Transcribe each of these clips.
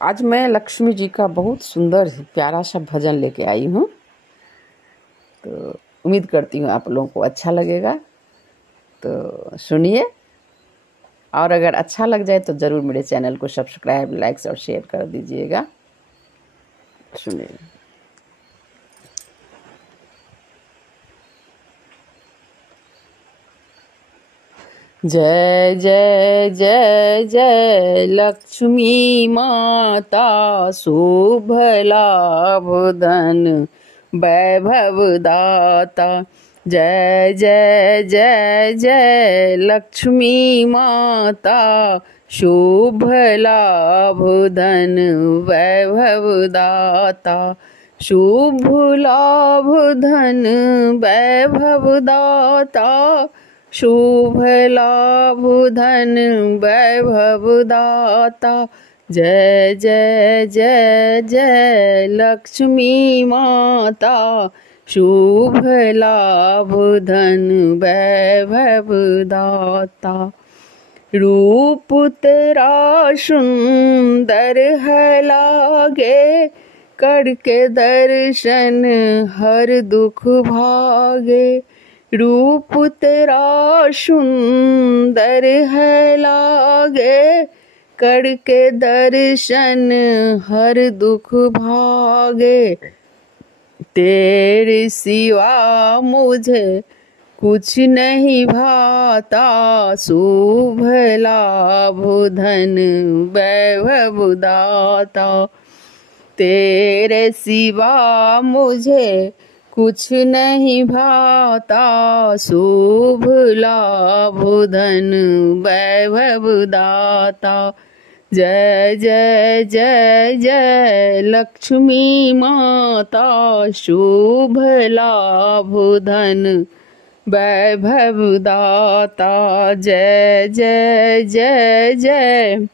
आज मैं लक्ष्मी जी का बहुत सुंदर प्यारा सा भजन लेके आई हूँ। तो उम्मीद करती हूँ आप लोगों को अच्छा लगेगा, तो सुनिए। और अगर अच्छा लग जाए तो ज़रूर मेरे चैनल को सब्सक्राइब, लाइक्स और शेयर कर दीजिएगा। सुनिए। जय जय जय जय लक्ष्मी माता, शुभ लाभ धन वैभव दाता। जय जय जय जय लक्ष्मी माता, शुभ लाभ धन वैभव दाता। शुभ लाभ धन वैभव दाता, शुभ लाभ धन वैभव दाता। जय जय जय जय लक्ष्मी माता, शुभ लाभ धन वैभव दाता। रूप तेरा सुंदर है लागे, करके दर्शन हर दुख भागे। रूप तेरा सुंदर है लागे, करके दर्शन हर दुख भागे। तेरे सिवा मुझे कुछ नहीं भाता, शुभ लाभ धन वैभव दाता। तेरे सिवा मुझे कुछ नहीं भाता, शुभ लाभ धन वैभव दाता। जय जय जय जय लक्ष्मी माता, शुभ लाभ धन वैभव दाता। जय जय जय जय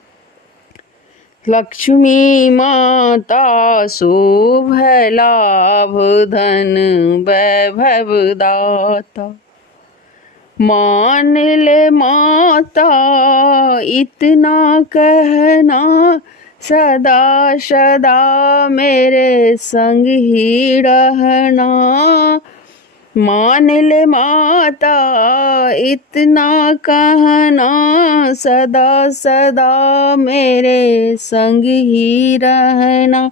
लक्ष्मी माता, शुभ लाभ धन वैभव दाता। मान ले माता इतना कहना, सदा सदा मेरे संग ही रहना। मान ले माता इतना कहना, सदा सदा मेरे संग ही रहना।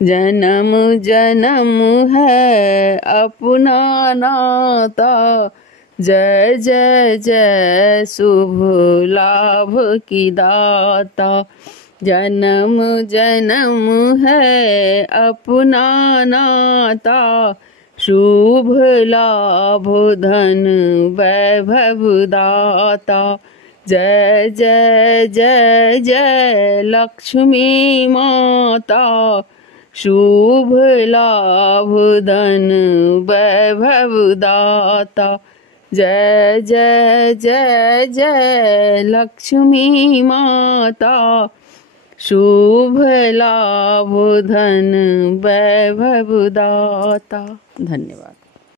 जन्म जन्म है अपना नाता, जय जय जय शुभ लाभ की दाता। जन्म जन्म है अपना नाता, शुभ लाभ धन वैभव दाता। जय जय जय जय लक्ष्मी माता, शुभ लाभ धन वैभव दाता। जय जय जय जय लक्ष्मी माता, शुभ लाभ धन वैभव दाता। धन्यवाद।